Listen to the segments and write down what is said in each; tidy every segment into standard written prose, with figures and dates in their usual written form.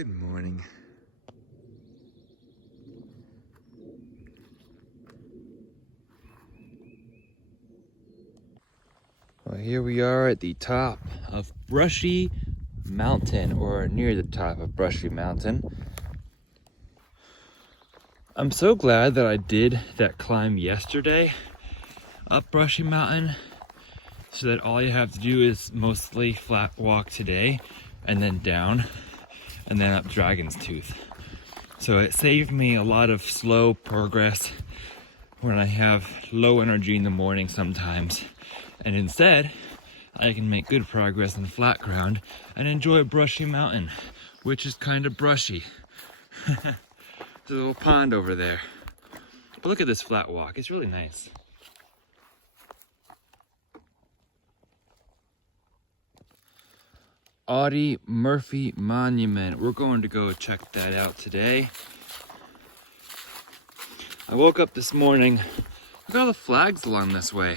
Good morning. Well, here we are at the top of Brushy Mountain, or near the top of Brushy Mountain. I'm so glad that I did that climb yesterday up Brushy Mountain, so that all you have to do is mostly flat walk today and then down and then up Dragon's Tooth. So it saved me a lot of slow progress when I have low energy in the morning sometimes. And instead, I can make good progress on flat ground and enjoy Brushy Mountain, which is kind of brushy. There's a little pond over there. But look at this flat walk, it's really nice. Audie Murphy Monument. We're going to go check that out today. I woke up this morning, look at all the flags along this way.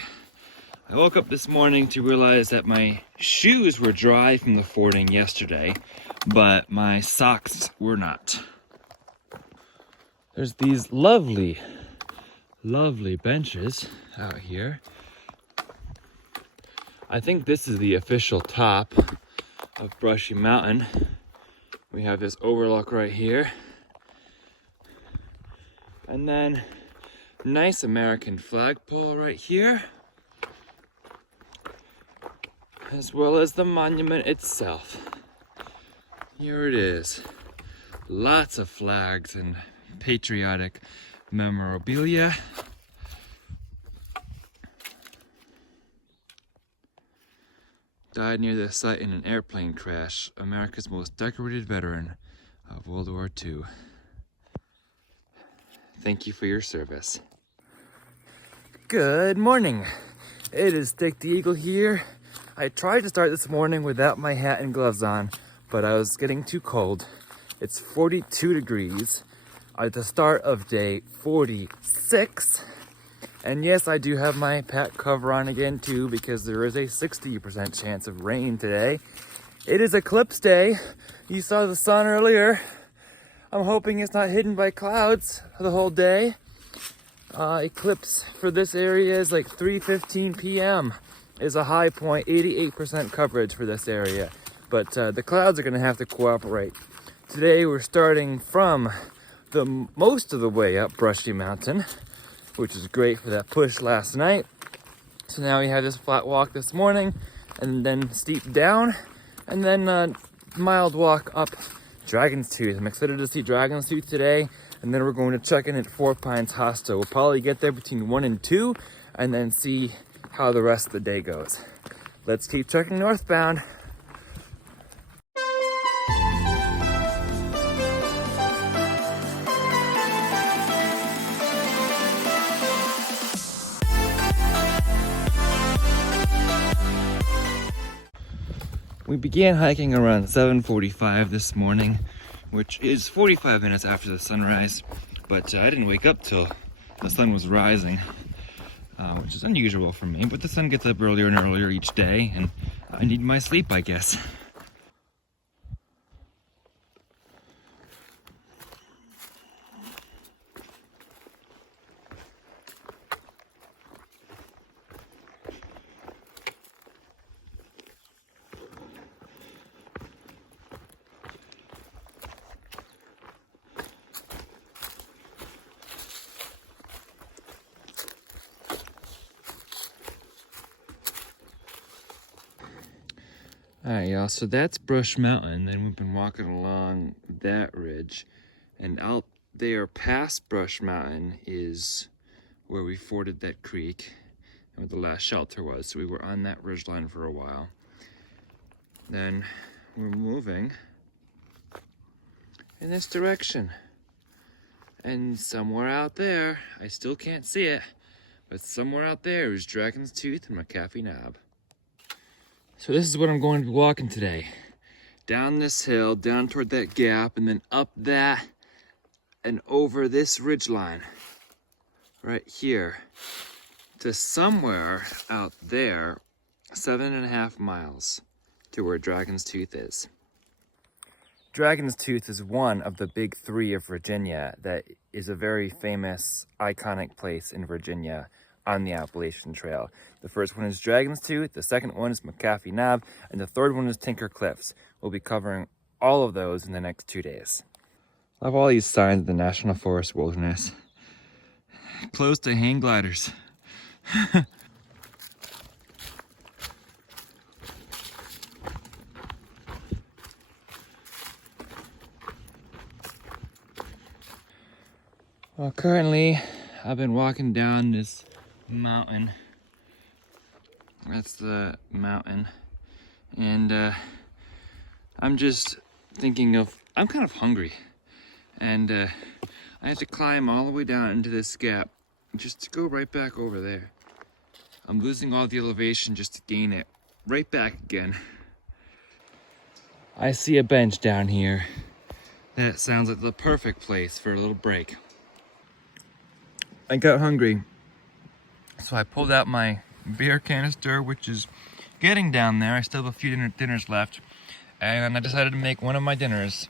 I woke up this morning to realize that my shoes were dry from the fording yesterday, but my socks were not. There's these lovely, lovely benches out here. I think this is the official top of Brushy Mountain. We have this overlook right here. And then nice American flagpole right here, as well as the monument itself. Here it is. Lots of flags and patriotic memorabilia. Died near the site in an airplane crash. America's most decorated veteran of World War II. Thank you for your service. Good morning. It is Dick the Eagle here. I tried to start this morning without my hat and gloves on, but I was getting too cold. It's 42 degrees at the start of day 46. And yes, I do have my pack cover on again too, because there is a 60% chance of rain today. It is eclipse day. You saw the sun earlier. I'm hoping it's not hidden by clouds the whole day. Eclipse for this area is like 3:15 p.m. is a high point, 88% coverage for this area. But the clouds are gonna have to cooperate. Today we're starting from the most of the way up Brushy Mountain, which is great for that push last night. So now we have this flat walk this morning, and then steep down, and then a mild walk up Dragon's Tooth. I'm excited to see Dragon's Tooth today, and then we're going to check in at Four Pines Hostel. We'll probably get there between 1 and 2, and then see how the rest of the day goes. Let's keep trekking northbound. We began hiking around 7:45 this morning, which is 45 minutes after the sunrise, but I didn't wake up till the sun was rising, which is unusual for me, but the sun gets up earlier and earlier each day, and I need my sleep, I guess. Alright y'all, so that's Brush Mountain, and we've been walking along that ridge, and out there past Brush Mountain is where we forded that creek and where the last shelter was. So we were on that ridgeline for a while. Then we're moving in this direction, and somewhere out there, I still can't see it, but somewhere out there is Dragon's Tooth and McAfee Knob. So this is what I'm going to be walking today. Down this hill, down toward that gap, and then up that and over this ridgeline right here to somewhere out there, 7.5 miles to where Dragon's Tooth is. Dragon's Tooth is one of the big three of Virginia that is a very famous, iconic place in Virginia on the Appalachian Trail. The first one is Dragon's Tooth, the second one is McAfee Knob, and the third one is Tinker Cliffs. We'll be covering all of those in the next 2 days. I love all these signs of the National Forest Wilderness. Close to hang gliders. Well, currently, I've been walking down this mountain. That's the mountain. And I'm just thinking of, I'm kind of hungry. And I have to climb all the way down into this gap just to go right back over there. I'm losing all the elevation just to gain it right back again. I see a bench down here. That sounds like the perfect place for a little break. I got hungry, so I pulled out my beer canister, which is getting down there. I still have a few dinners left, and I decided to make one of my dinners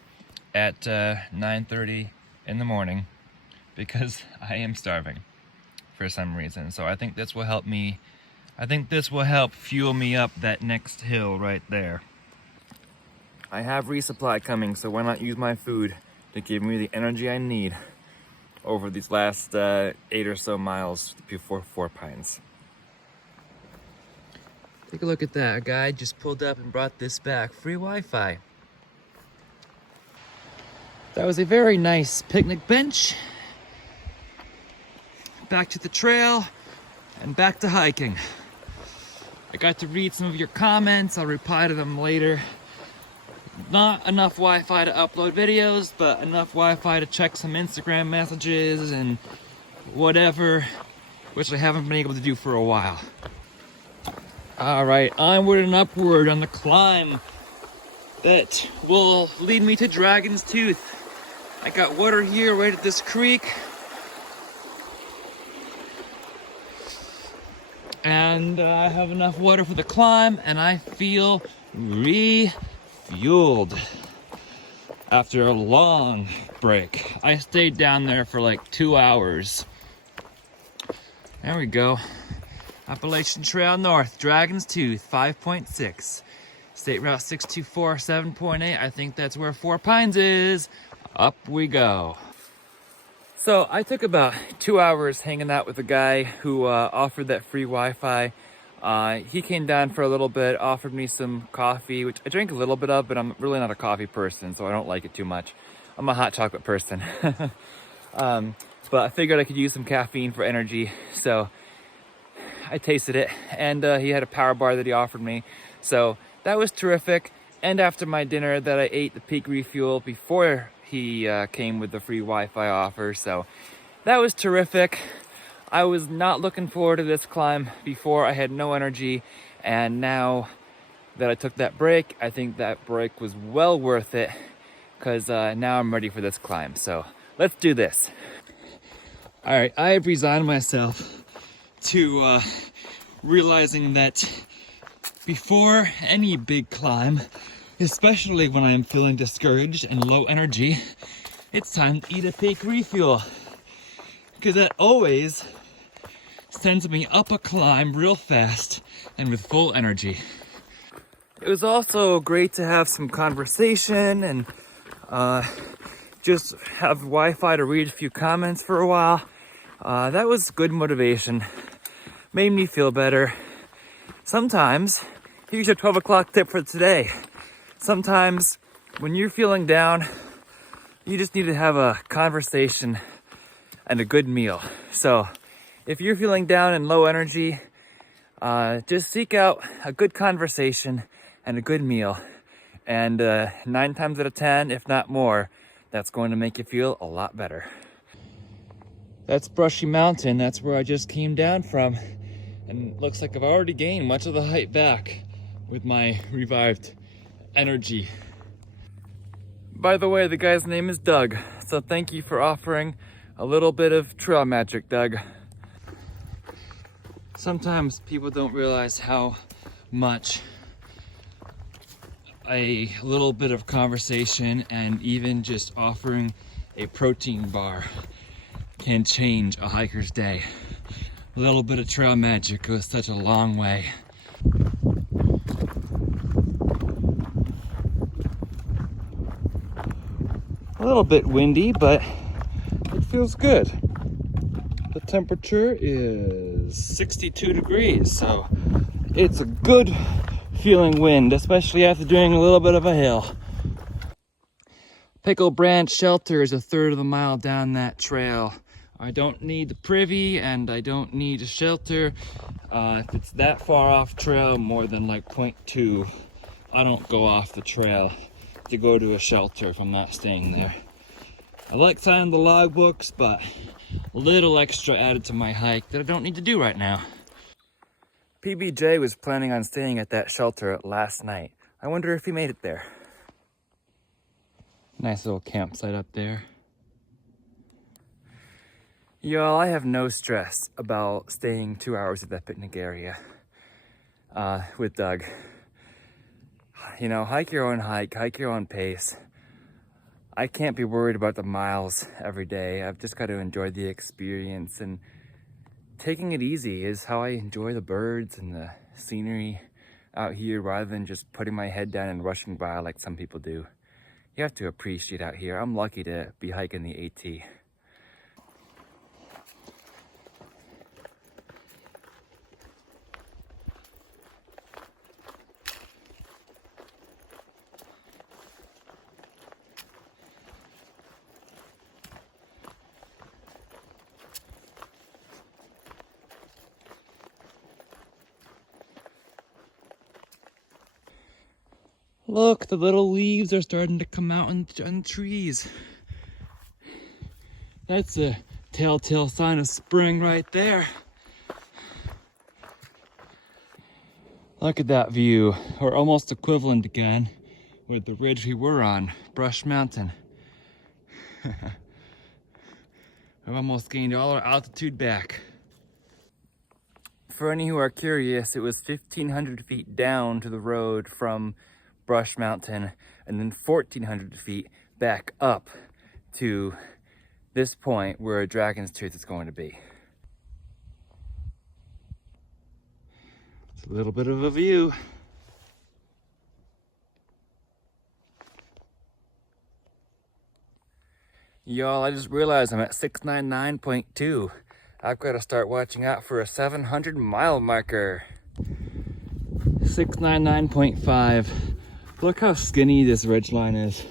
at 9:30 in the morning because I am starving for some reason. So I think this will help me. I think this will help fuel me up that next hill right there. I have resupply coming, so why not use my food to give me the energy I need over these last 8 or so miles before Four Pines. Take a look at that. A guy just pulled up and brought this back. Free Wi-Fi. That was a very nice picnic bench. Back to the trail and back to hiking. I got to read some of your comments. I'll reply to them later. Not enough Wi-Fi to upload videos, but enough Wi-Fi to check some Instagram messages and whatever, which I haven't been able to do for a while. All right, onward and upward on the climb that will lead me to Dragon's Tooth. I got water here right at this creek. And I have enough water for the climb, and I feel refueled after a long break. I stayed down there for like 2 hours. There we go. Appalachian Trail North, Dragon's Tooth, 5.6. State Route 624, 7.8. I think that's where Four Pines is. Up we go. So I took about 2 hours hanging out with a guy who offered that free Wi-Fi. He came down for a little bit, offered me some coffee, which I drink a little bit of, but I'm really not a coffee person, so I don't like it too much. I'm a hot chocolate person. But I figured I could use some caffeine for energy, so I tasted it, and he had a power bar that he offered me. So that was terrific. And after my dinner that I ate, the Peak Refuel, before he came with the free Wi-Fi offer, so that was terrific. I was not looking forward to this climb before. I had no energy, and now that I took that break, I think that break was well worth it, because now I'm ready for this climb. So let's do this. All right, I have resigned myself to realizing that before any big climb, especially when I am feeling discouraged and low energy, it's time to eat a Peak Refuel, because that always sends me up a climb real fast and with full energy. It was also great to have some conversation and just have Wi-Fi to read a few comments for a while. That was good motivation. Made me feel better. Sometimes, here's your 12 o'clock tip for today. Sometimes when you're feeling down, you just need to have a conversation and a good meal. So if you're feeling down and low energy, just seek out a good conversation and a good meal. And 9 times out of 10, if not more, that's going to make you feel a lot better. That's Brushy Mountain. That's where I just came down from. And it looks like I've already gained much of the height back with my revived energy. By the way, the guy's name is Doug. So thank you for offering a little bit of trail magic, Doug. Sometimes people don't realize how much a little bit of conversation and even just offering a protein bar can change a hiker's day. A little bit of trail magic goes such a long way. A little bit windy, but it feels good. The temperature is 62 degrees, so it's a good feeling wind, especially after doing a little bit of a hill. Pickle Branch Shelter is a third of the mile down that trail. I don't need the privy and I don't need a shelter. If it's that far off trail, more than like 0.2, I don't go off the trail to go to a shelter if I'm not staying there. I like signing the logbooks, but a little extra added to my hike that I don't need to do right now. PBJ was planning on staying at that shelter last night. I wonder if he made it there. Nice little campsite up there. Y'all, I have no stress about staying 2 hours at that picnic area with Doug. You know, hike your own hike your own pace. I can't be worried about the miles every day. I've just got to enjoy the experience, and taking it easy is how I enjoy the birds and the scenery out here rather than just putting my head down and rushing by like some people do. You have to appreciate out here. I'm lucky to be hiking the AT. Look, the little leaves are starting to come out on the trees. That's a telltale sign of spring right there. Look at that view, or almost equivalent again with the ridge we were on, Brush Mountain. I've almost gained all our altitude back. For any who are curious, it was 1,500 feet down to the road from Brush Mountain, and then 1,400 feet back up to this point where Dragon's Tooth is going to be. It's a little bit of a view. Y'all, I just realized I'm at 699.2. I've got to start watching out for a 700 mile marker. 699.5. Look how skinny this ridgeline is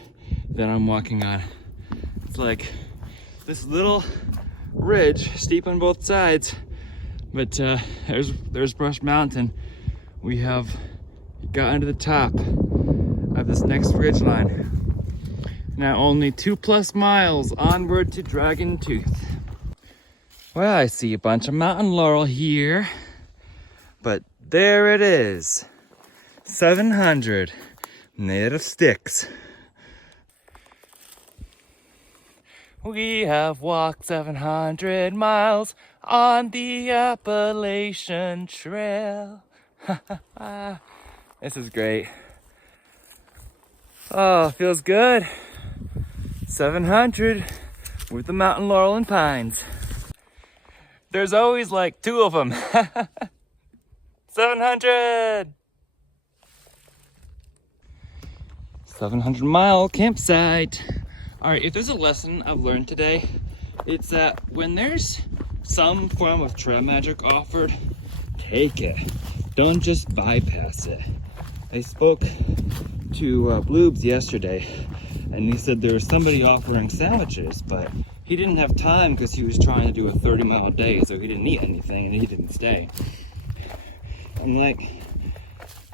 that I'm walking on. It's like this little ridge, steep on both sides, but there's Brush Mountain. We have gotten to the top of this next ridgeline. Now only 2+ miles onward to Dragon Tooth. Well, I see a bunch of mountain laurel here, but there it is, 700. Made of sticks. We have walked 700 miles on the Appalachian Trail. This is great. Oh, feels good. 700 with the mountain laurel and pines. There's always like 2 of them. 700! 700 mile campsite. All right, if there's a lesson I've learned today, it's that when there's some form of trail magic offered, take it. Don't just bypass it. I spoke to Bloobs yesterday, and he said there was somebody offering sandwiches, but he didn't have time because he was trying to do a 30-mile day, so he didn't eat anything and he didn't stay. I'm like,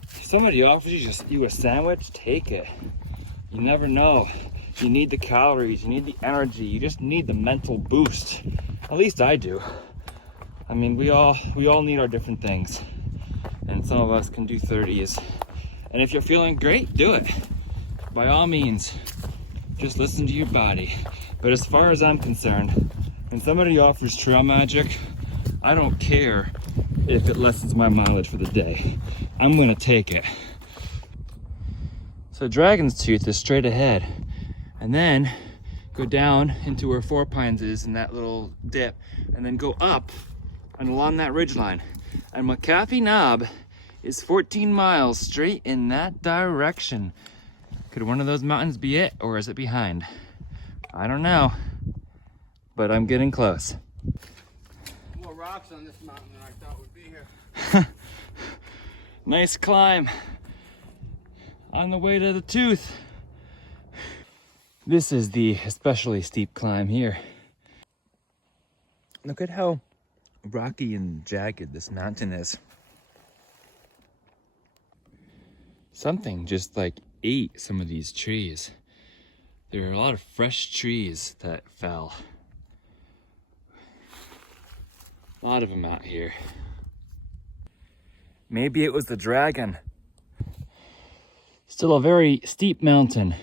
if somebody offers you a sandwich, take it. You never know. You need the calories, you need the energy, you just need the mental boost. At least I do. I mean, we all need our different things. And some of us can do 30s. And if you're feeling great, do it. By all means, just listen to your body. But as far as I'm concerned, when somebody offers trail magic, I don't care if it lessens my mileage for the day. I'm gonna take it. So Dragon's Tooth is straight ahead, and then go down into where Four Pines is in that little dip, and then go up and along that ridgeline. And McAfee Knob is 14 miles straight in that direction. Could one of those mountains be it, or is it behind? I don't know, but I'm getting close. More rocks on this mountain than I thought would be here. Nice climb on the way to the tooth. This is the especially steep climb here. Look at how rocky and jagged this mountain is. Something just like ate some of these trees. There are a lot of fresh trees that fell. A lot of them out here. Maybe it was the dragon. Still a very steep mountain.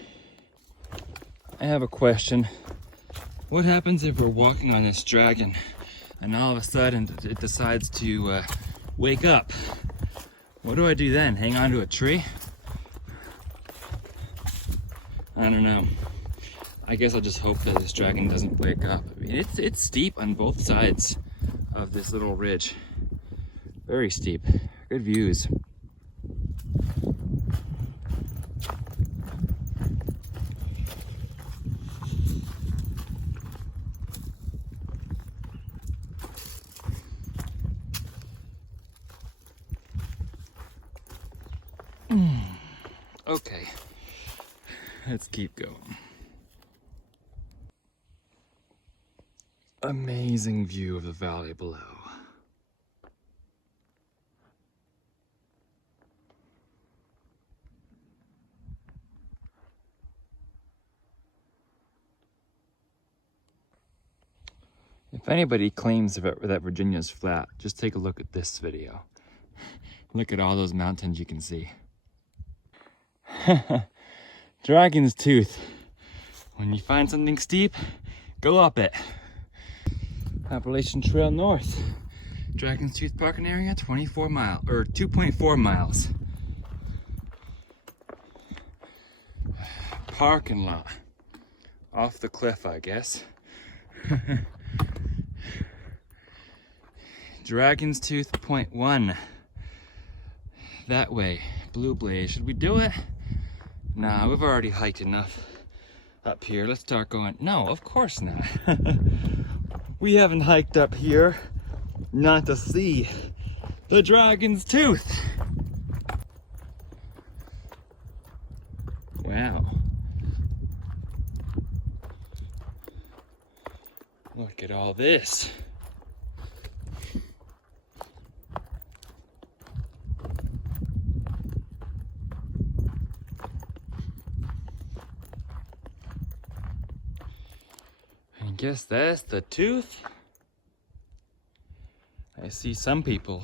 I have a question. What happens if we're walking on this dragon and all of a sudden it decides to wake up? What do I do then? Hang on to a tree? I don't know. I guess I'll just hope that this dragon doesn't wake up. I mean, it's steep on both sides of this little ridge. Very steep. Good views. Okay, let's keep going. Amazing view of the valley below. If anybody claims that Virginia's flat, just take a look at this video. Look at all those mountains you can see. Dragon's Tooth. When you find something steep, go up it. Appalachian Trail North. Dragon's Tooth parking area, 24 miles, or 2.4 miles. Parking lot. Off the cliff, I guess. Dragon's Tooth Point 1. That way. Blue Blaze. Should we do it? Nah, we've already hiked enough up here. Let's start going. No, of course not. We haven't hiked up here not to see the Dragon's Tooth. Wow. Look at all this. I guess that's the tooth. I see some people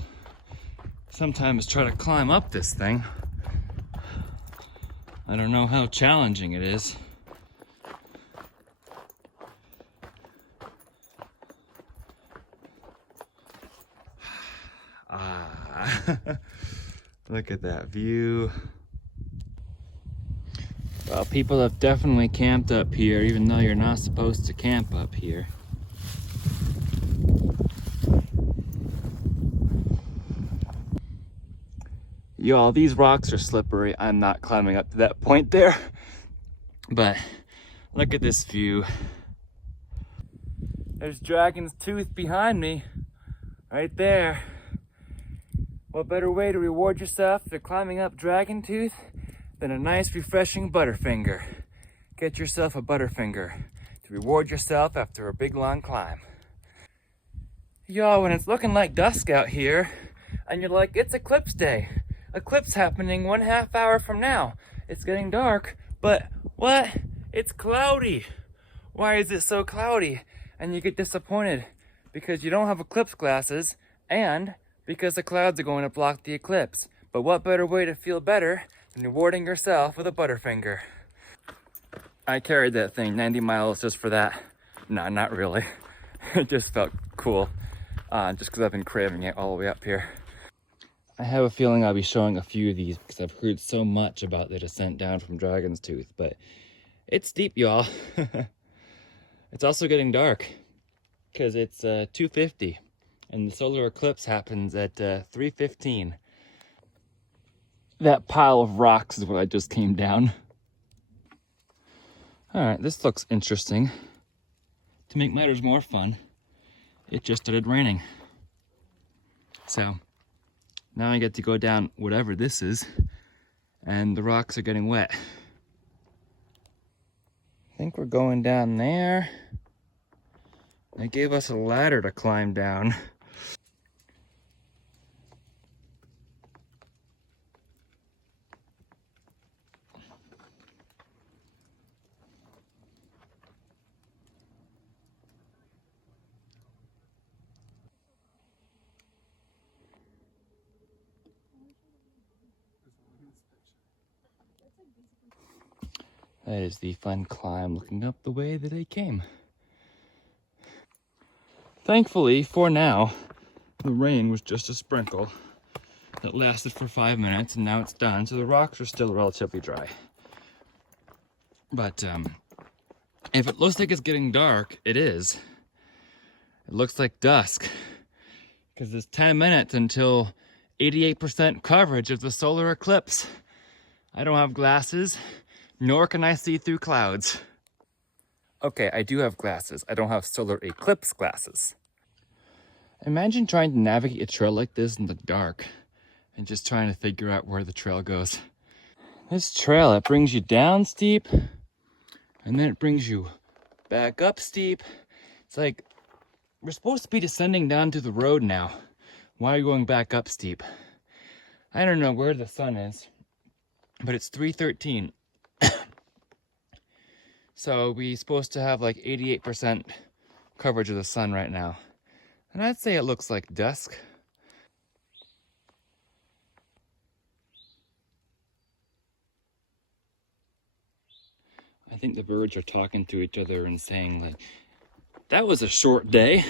sometimes try to climb up this thing. I don't know how challenging it is. Look at that view. Well, people have definitely camped up here, even though you're not supposed to camp up here. Y'all, these rocks are slippery. I'm not climbing up to that point there. But look at this view. There's Dragon's Tooth behind me, right there. What better way to reward yourself for climbing up Dragon Tooth than a nice refreshing Butterfinger? Get yourself a Butterfinger to reward yourself after a big long climb. Y'all, when it's looking like dusk out here and you're like, it's eclipse day. Eclipse happening 1/2 hour from now. It's getting dark, but what? It's cloudy. Why is it so cloudy? And you get disappointed because you don't have eclipse glasses and because the clouds are going to block the eclipse. But what better way to feel better than rewarding yourself with a Butterfinger? I carried that thing 90 miles just for that. No, not really. It just felt cool. Just because I've been craving it all the way up here. I have a feeling I'll be showing a few of these because I've heard so much about the descent down from Dragon's Tooth, but it's steep, y'all. It's also getting dark because it's 2:50 and the solar eclipse happens at 3:15. That pile of rocks is what I just came down. All right, this looks interesting. To make matters more fun, it just started raining. So now I get to go down whatever this is, and the rocks are getting wet. I think we're going down there. They gave us a ladder to climb down. That is the fun climb, looking up the way that I came. Thankfully, for now, the rain was just a sprinkle that lasted for 5 minutes, and now it's done, so the rocks are still relatively dry. But if it looks like it's getting dark, it is. It looks like dusk, because it's 10 minutes until 88% coverage of the solar eclipse. I don't have glasses, nor can I see through clouds. Okay, I do have glasses. I don't have solar eclipse glasses. Imagine trying to navigate a trail like this in the dark and just trying to figure out where the trail goes. This trail, it brings you down steep and then it brings you back up steep. It's like we're supposed to be descending down to the road now. Why are you going back up steep? I don't know where the sun is, but it's 3:13. So we're supposed to have like 88% coverage of the sun right now. And I'd say it looks like dusk. I think the birds are talking to each other and saying like, that was a short day.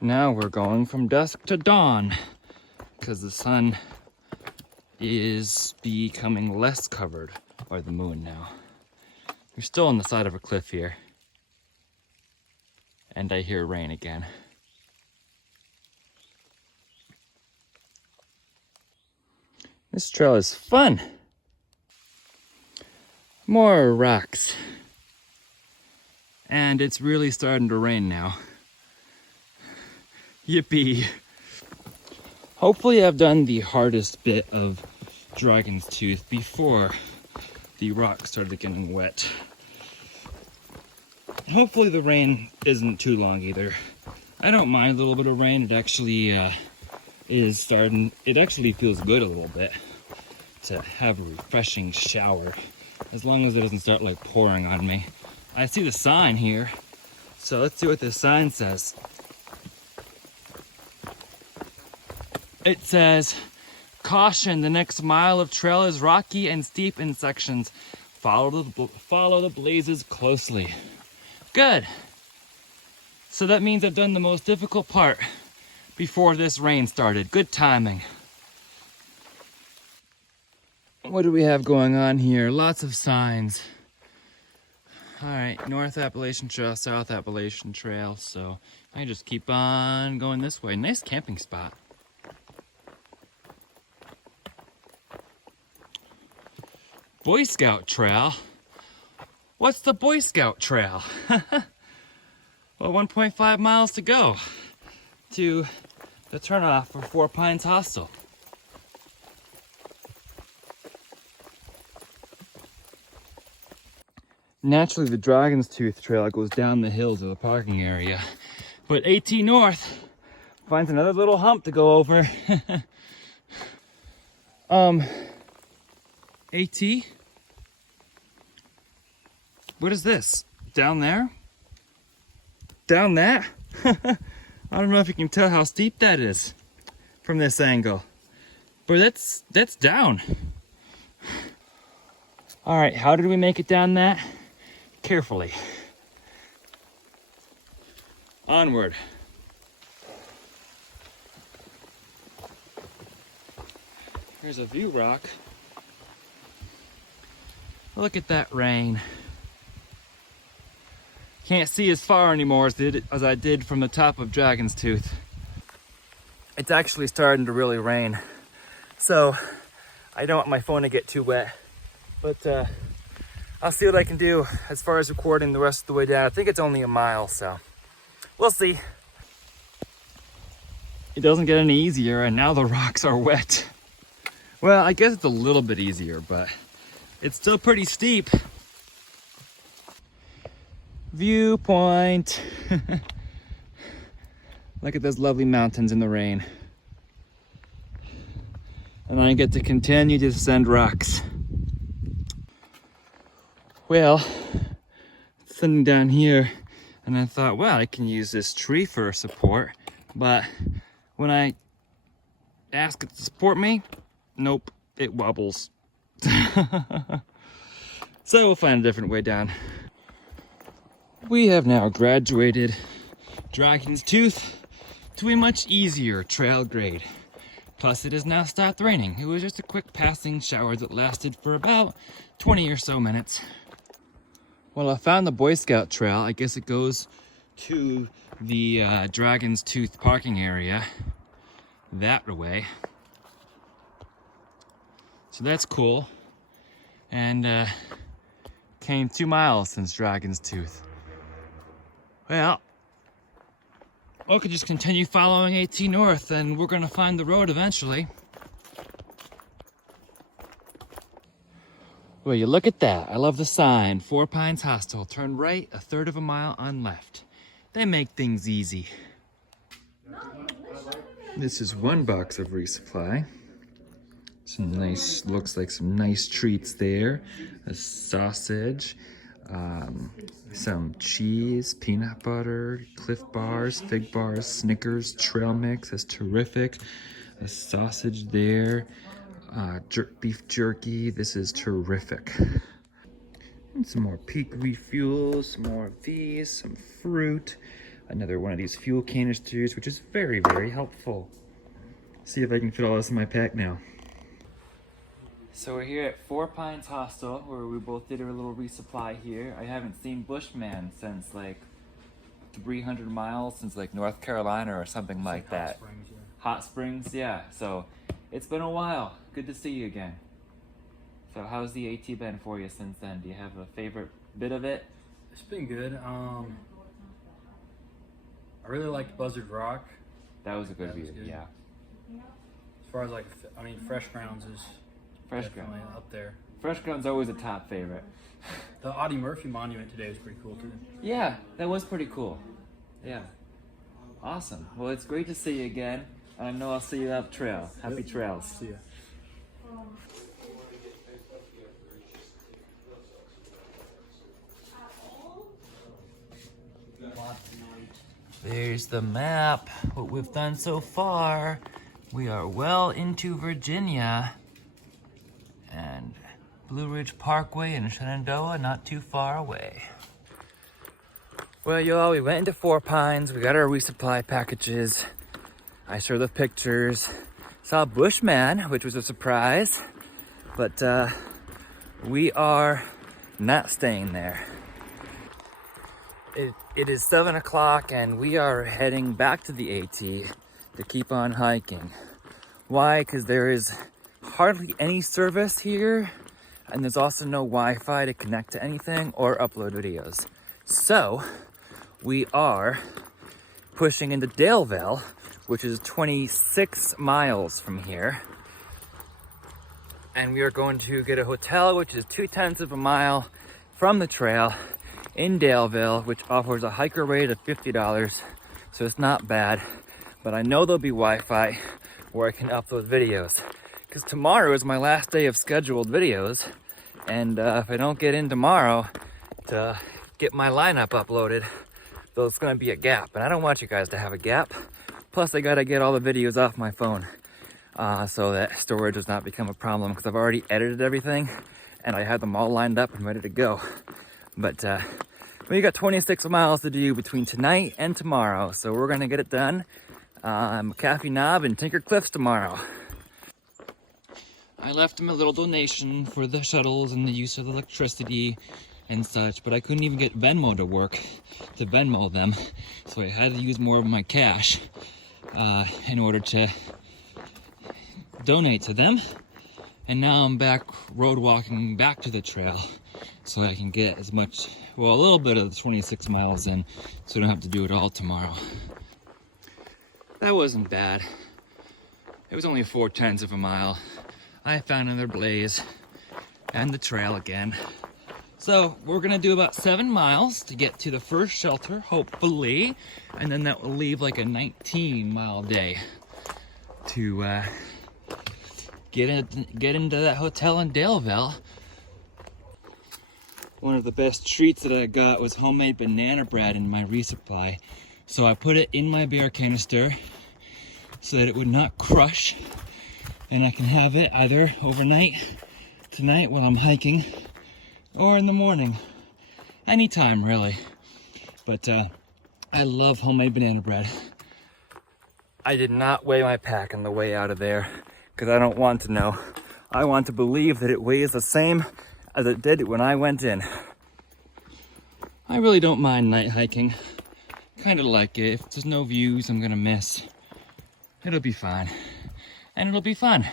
Now we're going from dusk to dawn because the sun is becoming less covered by the moon now. We're still on the side of a cliff here. And I hear rain again. This trail is fun. More rocks. And it's really starting to rain now. Yippee. Hopefully I've done the hardest bit of Dragon's Tooth before the rocks started getting wet. Hopefully the rain isn't too long either. I don't mind a little bit of rain. It actually it actually feels good a little bit to have a refreshing shower, as long as it doesn't start like pouring on me. I see the sign here, so let's see what this sign says. It says, caution, the next mile of trail is rocky and steep in sections. Follow the blazes closely. Good. So that means I've done the most difficult part before this rain started. Good timing. What do we have going on here? Lots of signs. All right, North Appalachian Trail, South Appalachian Trail. So I just keep on going this way. Nice camping spot. Boy Scout Trail? What's the Boy Scout Trail? Well, 1.5 miles to go to the turnoff for Four Pines Hostel. Naturally, the Dragon's Tooth Trail goes down the hills of the parking area, but AT North finds another little hump to go over. AT? What is this? Down there? Down that? I don't know if you can tell how steep that is from this angle, but that's down. All right, how did we make it down that? Carefully. Onward. Here's a view rock. Look at that rain. Can't see as far anymore as I did from the top of Dragon's Tooth. It's actually starting to really rain. So I don't want my phone to get too wet, but I'll see what I can do as far as recording the rest of the way down. I think it's only a mile, so we'll see. It doesn't get any easier, and now the rocks are wet. Well, I guess it's a little bit easier, but it's still pretty steep. Viewpoint. Look at those lovely mountains in the rain. And I get to continue to descend rocks. Well, sitting down here, and I thought, well, I can use this tree for support, but when I ask it to support me, nope, it wobbles. So we'll find a different way down. We have now graduated Dragon's Tooth to a much easier trail grade. Plus it has now stopped raining. It was just a quick passing shower that lasted for about 20 or so minutes. Well, I found the Boy Scout trail. I guess it goes to the Dragon's Tooth parking area that way. So that's cool. And came 2 miles since Dragon's Tooth. Well, we could just continue following AT North and we're gonna find the road eventually. Well, you look at that. I love the sign. 4 Pines Hostel. Turn right 1/3 of a mile on left. They make things easy. This is 1 box of resupply. Some nice, looks like some nice treats there. A sausage, some cheese, peanut butter, Cliff Bars, Fig Bars, Snickers, trail mix. That's terrific. A sausage there. Beef jerky. This is terrific. And some more Peak refuels, some more of these, some fruit. Another one of these fuel canisters, which is very, very helpful. See if I can fit all this in my pack now. So we're here at 4 Pines Hostel, where we both did our little resupply here. I haven't seen Bushman since like 300 miles, since like North Carolina or something like that. Hot Springs, yeah. So it's been a while. Good to see you again. So how's the AT been for you since then? Do you have a favorite bit of it? It's been good. I really liked Buzzard Rock. That was a good view, yeah. As far as like, I mean, Fresh Grounds is definitely up there. Fresh Ground's always a top favorite. The Audie Murphy Monument today was pretty cool too. Yeah, that was pretty cool. Yeah. Awesome. Well, it's great to see you again. And I know I'll see you up trail. Happy trails. See ya. There's the map, what we've done so far. We are well into Virginia. And Blue Ridge Parkway in Shenandoah, not too far away. Well, y'all, we went into 4 Pines. We got our resupply packages. I showed the pictures. Saw Bushman, which was a surprise. But we are not staying there. It is 7 o'clock and we are heading back to the AT to keep on hiking. Why? Because there is hardly any service here and there's also no Wi-Fi to connect to anything or upload videos. So we are pushing into Daleville, which is 26 miles from here. And we are going to get a hotel, which is 2/10 of a mile from the trail in Daleville, which offers a hiker rate of $50. So it's not bad, but I know there'll be Wi-Fi where I can upload videos. Because tomorrow is my last day of scheduled videos. And if I don't get in tomorrow to get my lineup uploaded, there's gonna be a gap. And I don't want you guys to have a gap. Plus I gotta get all the videos off my phone so that storage does not become a problem, because I've already edited everything and I have them all lined up and ready to go. But we got 26 miles to do between tonight and tomorrow, so we're gonna get it done. McAfee Knob and Tinker Cliffs tomorrow. I left him a little donation for the shuttles and the use of electricity and such, but I couldn't even get Venmo to work to Venmo them, so I had to use more of my cash in order to donate to them. And now I'm back road walking back to the trail so I can get as much, well, a little bit of the 26 miles in, so I don't have to do it all tomorrow. That wasn't bad. It was only 4/10 of a mile. I found another blaze and the trail again. So we're gonna do about 7 miles to get to the first shelter, hopefully, and then that will leave like a 19-mile day to get into that hotel in Daleville. One of the best treats that I got was homemade banana bread in my resupply. So I put it in my bear canister so that it would not crush, and I can have it either overnight, tonight while I'm hiking, or in the morning. Anytime, really. But I love homemade banana bread. I did not weigh my pack on the way out of there, because I don't want to know. I want to believe that it weighs the same as it did when I went in. I really don't mind night hiking. Kind of like it. If there's no views I'm gonna miss, it'll be fine. And it'll be fun.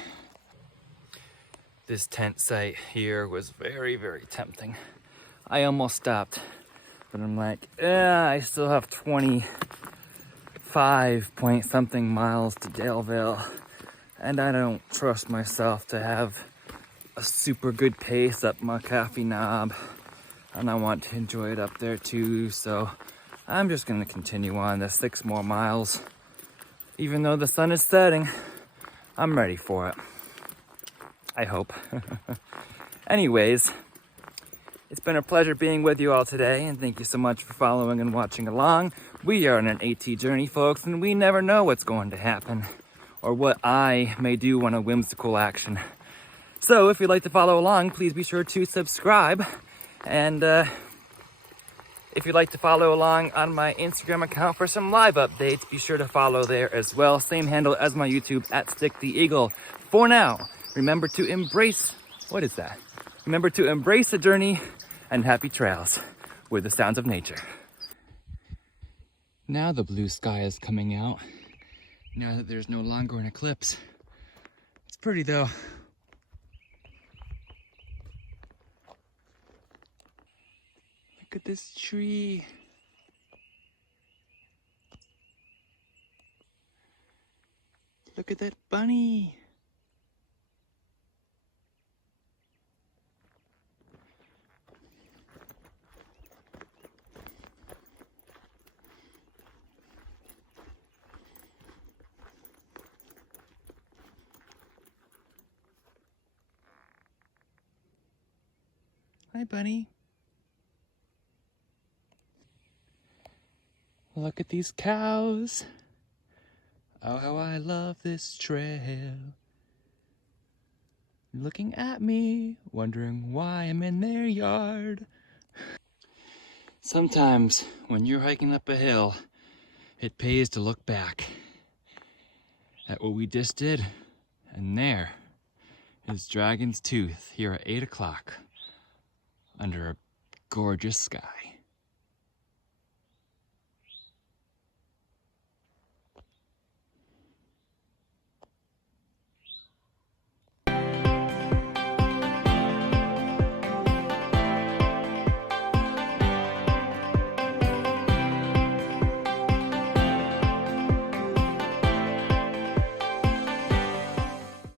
This tent site here was very, very tempting. I almost stopped, but I'm like, I still have 25 point something miles to Daleville, and I don't trust myself to have a super good pace up McAfee Knob, and I want to enjoy it up there too, so I'm just gonna continue on the 6 more miles. Even though the sun is setting, I'm ready for it. I hope. Anyways, it's been a pleasure being with you all today, and thank you so much for following and watching along. We are on an AT journey, folks, and we never know what's going to happen or what I may do on a whimsical action. So if you'd like to follow along, please be sure to subscribe. And if you'd like to follow along on my Instagram account for some live updates, be sure to follow there as well. Same handle as my YouTube, @StickTheEagle. For now, remember to embrace, what is that? Remember to embrace the journey and happy trails with the sounds of nature. Now the blue sky is coming out, now that there's no longer an eclipse. It's pretty though. Look at this tree. Look at that bunny. Hi, bunny. Look at these cows. Oh, how I love this trail. Looking at me, wondering why I'm in their yard. Sometimes when you're hiking up a hill, it pays to look back at what we just did. And there is Dragon's Tooth here at 8 o'clock under a gorgeous sky.